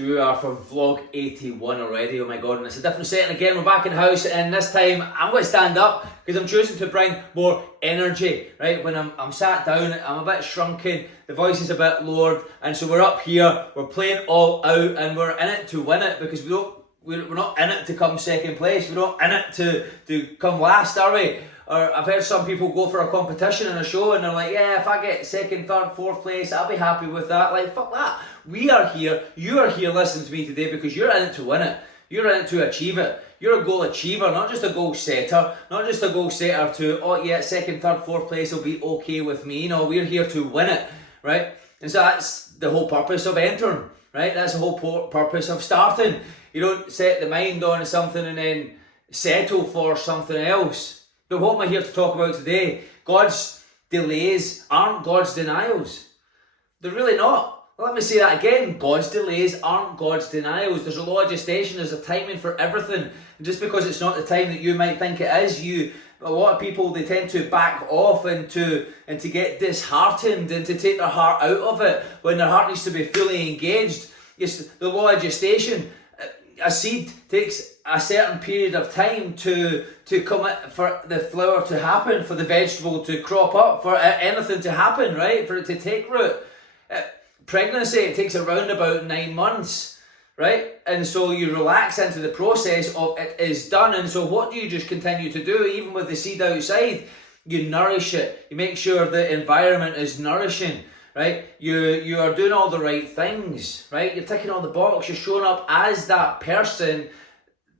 So we are for vlog 81 already, oh my god, and it's a different setting again. We're back in the house, and this time I'm going to stand up because I'm choosing to bring more energy, right? When I'm sat down, I'm a bit shrunken, the voice is a bit lowered, and so we're up here, we're playing all out, and we're in it to win it because we're not in it to come second place, we're not in it to come last, are we? Or I've heard some people go for a competition in a show and they're like, yeah, if I get second, third, fourth place, I'll be happy with that. Like, fuck that. We are here, you are here listening to me today because you're in it to win it. You're in it to achieve it. You're a goal achiever, not just a goal setter. Not just a goal setter to, oh yeah, second, third, fourth place will be okay with me. No, we're here to win it, right? And so that's the whole purpose of entering, right? That's the whole purpose of starting. You don't set the mind on something and then settle for something else. But what am I here to talk about today? God's delays aren't God's denials. They're really not. Let me say that again. God's delays aren't God's denials. There's a law of gestation. There's a timing for everything. And just because it's not the time that you might think it is, a lot of people, they tend to back off and to get disheartened and to take their heart out of it when their heart needs to be fully engaged. It's the law of gestation. A seed takes a certain period of time to come for the flower to happen, for the vegetable to crop up, for anything to happen, right? For it to take root. Pregnancy, it takes around about 9 months, right? And so you relax into the process of it is done. And so what do you just continue to do? Even with the seed outside, you nourish it. You make sure the environment is nourishing. Right, you are doing all the right things, right? You're ticking all the box. You're showing up as that person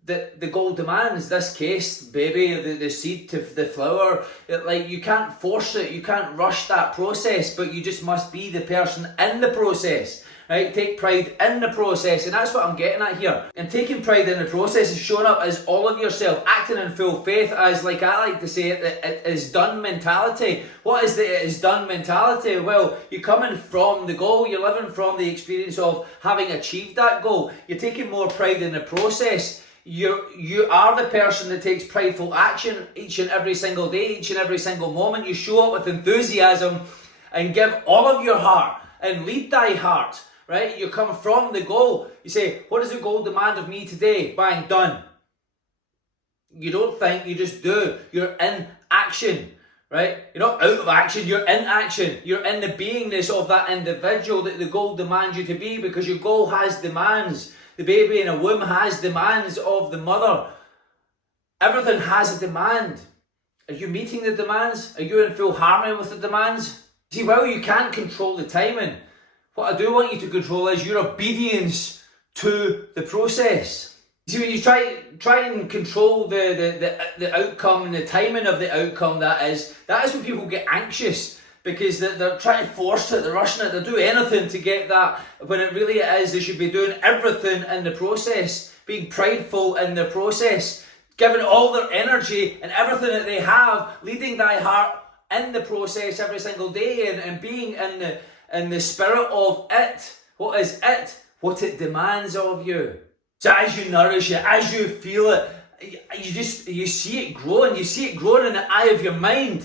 that the goal demands. This case, baby, the seed to the flower. Like, you can't force it, you can't rush that process, but you just must be the person in the process. Right, take pride in the process, and that's what I'm getting at here. And taking pride in the process is showing up as all of yourself, acting in full faith, as, like I like to say, it is done mentality. What is the it is done mentality? Well, you're coming from the goal, you're living from the experience of having achieved that goal. You're taking more pride in the process. You are the person that takes prideful action each and every single day, each and every single moment. You show up with enthusiasm and give all of your heart and lead thy heart. Right? You come from the goal. You say, what does the goal demand of me today? Bang, done. You don't think, you just do. You're in action. Right? You're not out of action, you're in action. You're in the beingness of that individual that the goal demands you to be, because your goal has demands. The baby in a womb has demands of the mother. Everything has a demand. Are you meeting the demands? Are you in full harmony with the demands? See, while you can't control the timing, what I do want you to control is your obedience to the process. See, when you try and control the outcome and the timing of the outcome, that is when people get anxious, because they're trying to force it, they're rushing it, they'll do anything to get that, when it really is, they should be doing everything in the process, being prideful in the process, giving all their energy and everything that they have, leading thy heart in the process every single day, and being in the spirit of it. What is it? What it demands of you. So as you nourish it, as you feel it, you see it growing. You see it growing in the eye of your mind.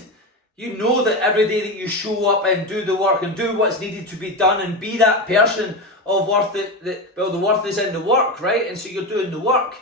You know that every day that you show up and do the work and do what's needed to be done and be that person of worth, the worth is in the work, right? And so you're doing the work.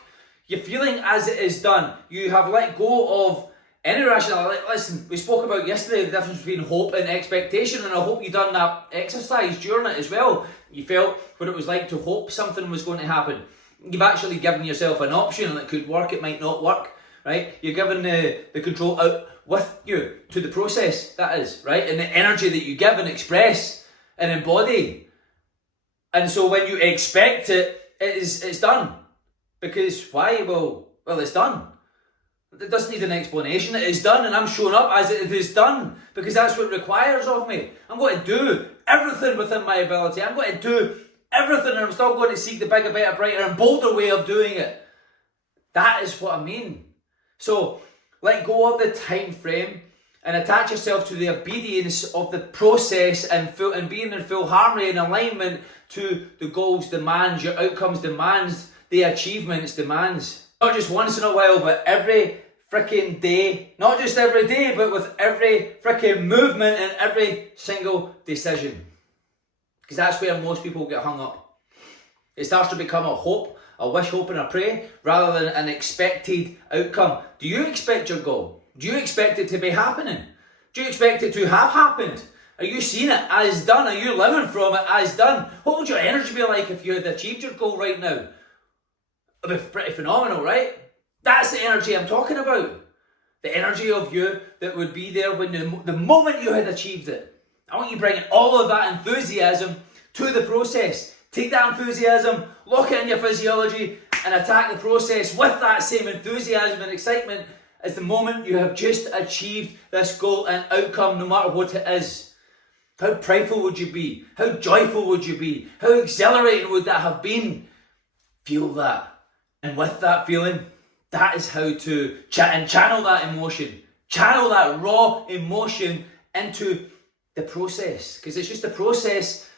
You're feeling as it is done. You have let go of any rationality. Listen, we spoke about yesterday the difference between hope and expectation, and I hope you done that exercise during it as well. You felt what it was like to hope something was going to happen. You've actually given yourself an option, and it could work, it might not work, right? You're giving the control out with you to the process, that is, right? And the energy that you give and express and embody. And so when you expect it, it's done. Because why? Well, it's done. It doesn't need an explanation. It is done, and I'm showing up as it is done, because that's what it requires of me. I'm going to do everything within my ability. I'm going to do everything, and I'm still going to seek the bigger, better, brighter, and bolder way of doing it. That is what I mean. So let go of the time frame and attach yourself to the obedience of the process, and being in full harmony and alignment to the goals demands, your outcomes demands, the achievements demands. Not just once in a while, but every freaking day. Not just every day, but with every freaking movement and every single decision. Because that's where most people get hung up. It starts to become a hope, a wish, hope and a pray, rather than an expected outcome. Do you expect your goal? Do you expect it to be happening? Do you expect it to have happened? Are you seeing it as done? Are you living from it as done? What would your energy be like if you had achieved your goal right now? It would be pretty phenomenal, right? That's the energy I'm talking about. The energy of you that would be there when the moment you had achieved it. I want you bringing all of that enthusiasm to the process. Take that enthusiasm, lock it in your physiology, and attack the process with that same enthusiasm and excitement as the moment you have just achieved this goal and outcome, no matter what it is. How prideful would you be? How joyful would you be? How exhilarating would that have been? Feel that. And with that feeling, that is how to channel that emotion. Channel that raw emotion into the process. Because it's just a process.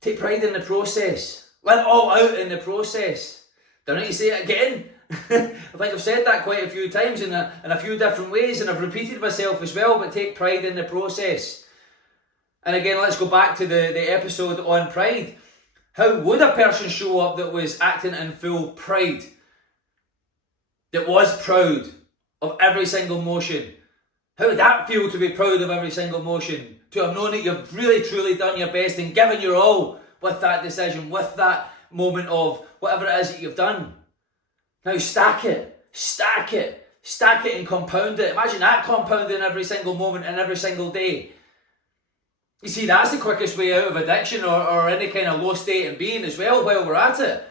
Take pride in the process. Let it all out in the process. Don't need to say it again. I think I've said that quite a few times in a few different ways, and I've repeated myself as well, but take pride in the process. And again, let's go back to the episode on pride. How would a person show up that was acting in full pride? That was proud of every single motion? How would that feel to be proud of every single motion? To have known that you've really truly done your best and given your all with that decision, with that moment of whatever it is that you've done. Now stack it and compound it. Imagine that compounding every single moment and every single day. You see, that's the quickest way out of addiction or any kind of low state of being as well while we're at it.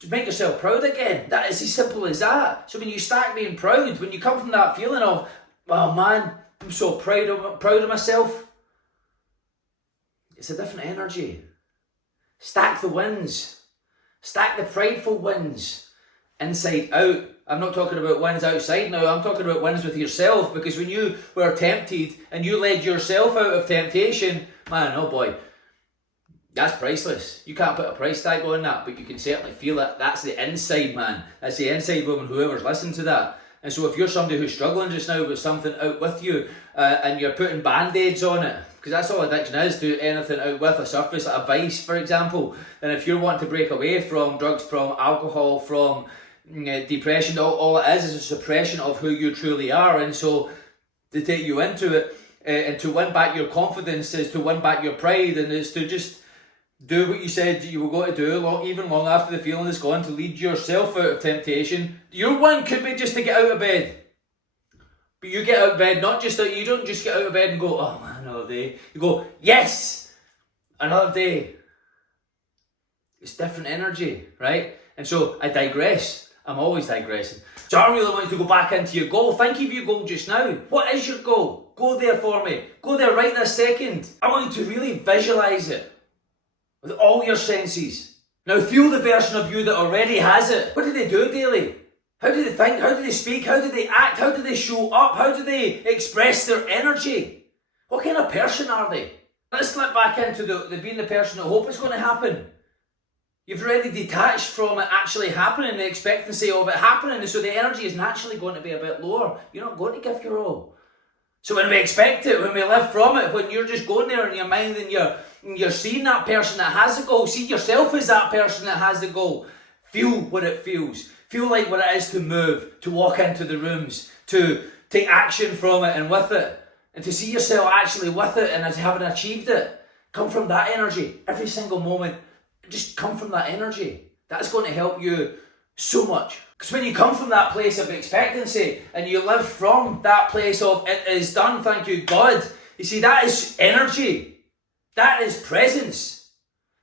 To make yourself proud again. That is as simple as that. So when you start being proud, when you come from that feeling of, oh man, I'm so proud of myself, it's a different energy. Stack the wins. Stack the prideful wins. Inside out. I'm not talking about wins outside now, I'm talking about wins with yourself, because when you were tempted and you led yourself out of temptation, man, oh boy, that's priceless. You can't put a price tag on that, but you can certainly feel it. That's the inside man. That's the inside woman, whoever's listening to that. And so if you're somebody who's struggling just now with something out with you, and you're putting band-aids on it, because that's all addiction is, to anything out with a surface, like a vice, for example. And if you're wanting to break away from drugs, from alcohol, from depression, all it is a suppression of who you truly are. And so to take you into it, and to win back your confidence, is to win back your pride, and is to just do what you said you were going to do, even long after the feeling is gone, to lead yourself out of temptation. Your win could be just to get out of bed. But you get out of bed, you don't just get out of bed and go, oh man, another day. You go, yes, another day. It's different energy, right? And so I digress. I'm always digressing. So I really want you to go back into your goal. Think of your goal just now. What is your goal? Go there for me. Go there right this second. I want you to really visualise it with all your senses. Now feel the version of you that already has it. What do they do daily? How do they think? How do they speak? How do they act? How do they show up? How do they express their energy? What kind of person are they? Let's slip back into the being the person that hope is going to happen. You've already detached from it actually happening, the expectancy of it happening, and so the energy is naturally going to be a bit lower. You're not going to give your all. So when we expect it, when we live from it, when you're just going there in your mind and you're seeing that person that has the goal, see yourself as that person that has the goal, feel what it feels. Feel like what it is to move, to walk into the rooms, to take action from it and with it, and to see yourself actually with it and as having achieved it. Come from that energy every single moment. Just come from that energy. That's going to help you so much. Because when you come from that place of expectancy and you live from that place of it is done, thank you God, you see, that is energy. That is presence.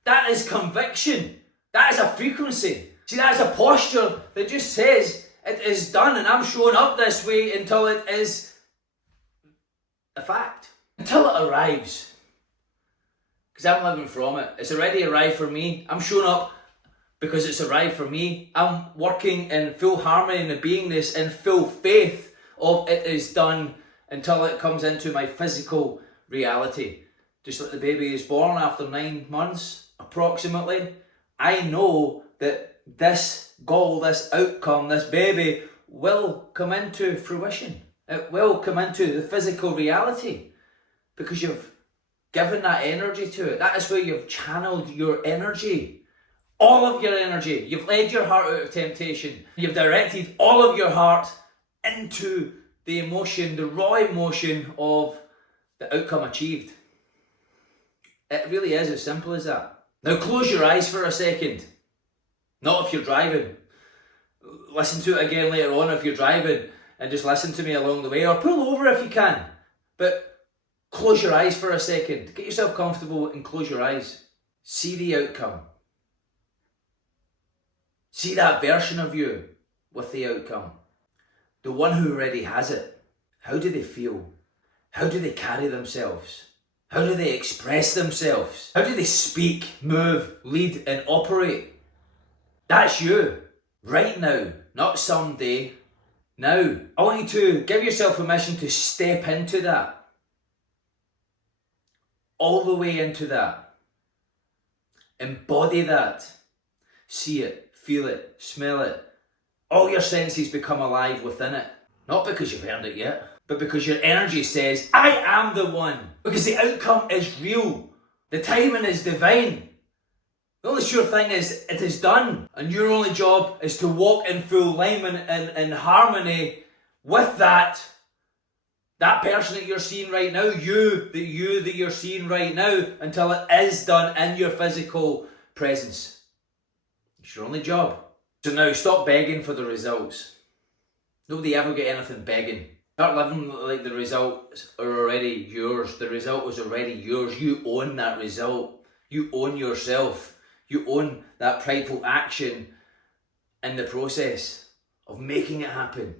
That is conviction. That is a frequency. See, that is a posture that just says it is done, and I'm showing up this way until it is a fact. Until it arrives. Because I'm living from it. It's already arrived for me. I'm showing up because it's arrived for me. I'm working in full harmony and beingness, in full faith of it is done, until it comes into my physical reality. Just like the baby is born after 9 months, approximately. I know that this goal, this outcome, this baby will come into fruition. It will come into the physical reality because you've given that energy to it. That is where you've channeled your energy. all of your energy. You've led your heart out of temptation. You've directed all of your heart into the emotion, the raw emotion of the outcome achieved. It really is as simple as that. Now close your eyes for a second. Not if you're driving. Listen to it again later on if you're driving, and just listen to me along the way, or pull over if you can. But close your eyes for a second. Get yourself comfortable and close your eyes. See the outcome. See that version of you with the outcome. The one who already has it. How do they feel? How do they carry themselves? How do they express themselves? How do they speak, move, lead and operate? That's you. Right now. Not someday. Now. I want you to give yourself permission to step into that. All the way into that. Embody that. See it, feel it, smell it. All your senses become alive within it. Not because you've earned it yet, but because your energy says, I am the one. Because the outcome is real. The timing is divine. The only sure thing is, it is done. And your only job is to walk in full alignment and in harmony with that person that you're seeing right now, you that you're seeing right now, until it is done in your physical presence. It's your only job. So now stop begging for the results. Nobody ever get anything begging. Start living like the results are already yours. The result was already yours. You own that result. You own yourself. You own that prideful action in the process of making it happen.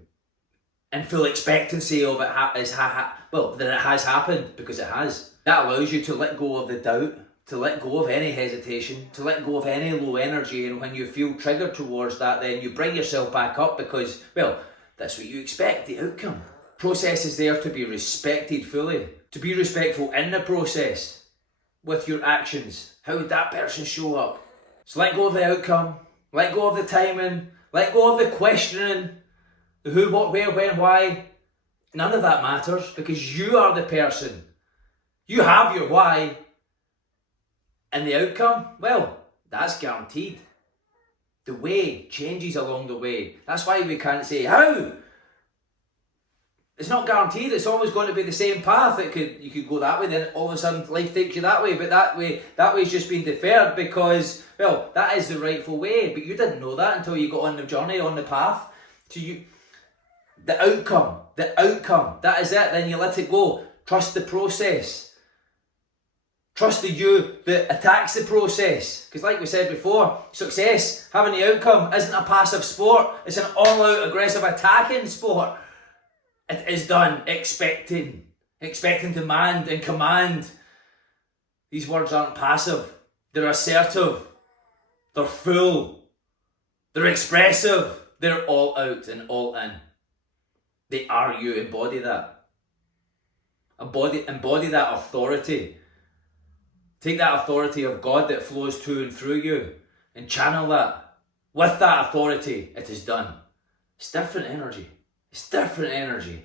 In full expectancy of that it has happened, because it has. That allows you to let go of the doubt, to let go of any hesitation, to let go of any low energy, and when you feel triggered towards that, then you bring yourself back up because, well, that's what you expect, the outcome. Process is there to be respected fully, to be respectful in the process with your actions. How would that person show up? So let go of the outcome, let go of the timing, let go of the questioning, the who, what, where, when, why. None of that matters, because you are the person. You have your why. And the outcome, well, that's guaranteed. The way changes along the way. That's why we can't say how. It's not guaranteed. It's always going to be the same path. You could go that way, then all of a sudden life takes you that way. But that way's just been deferred because, well, that is the rightful way. But you didn't know that until you got on the journey, on the path. So the outcome, that is it. Then you let it go. Trust the process. Trust the you that attacks the process. Because like we said before, success, having the outcome, isn't a passive sport. It's an all-out aggressive attacking sport. It is done expecting demand and command. These words aren't passive. They're assertive. They're full. They're expressive. They're all out and all in. They are you. Embody that. Embody that authority. Take that authority of God that flows to and through you and channel that. With that authority, it is done. It's different energy. It's different energy.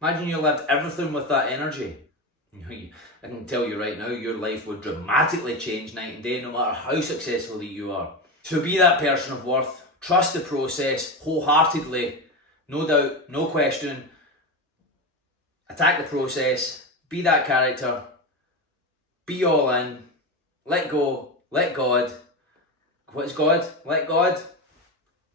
Imagine you lived everything with that energy. I can tell you right now, your life would dramatically change night and day, no matter how successful you are. So be that person of worth. Trust the process wholeheartedly. No doubt, no question. Attack the process. Be that character. Be all in. Let go. Let God. What is God? Let God.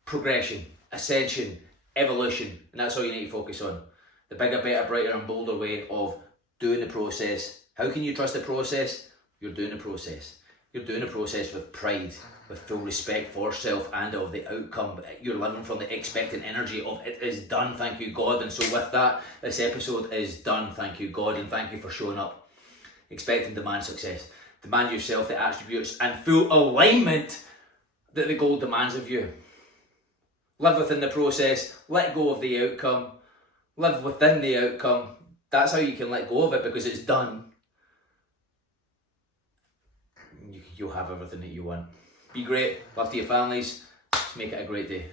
Progression. Ascension. Evolution. And that's all you need to focus on. The bigger, better, brighter and bolder way of doing the process. How can you trust the process? You're doing the process. You're doing the process with pride, with full respect for self and of the outcome. You're living from the expectant energy of it is done, thank you God. And so with that, this episode is done, thank you God, and thank you for showing up. Expect and demand success. Demand yourself the attributes and full alignment that the goal demands of you. Live within the process, let go of the outcome, live within the outcome. That's how you can let go of it, because it's done. You'll have everything that you want. Be great, love to your families, make it a great day.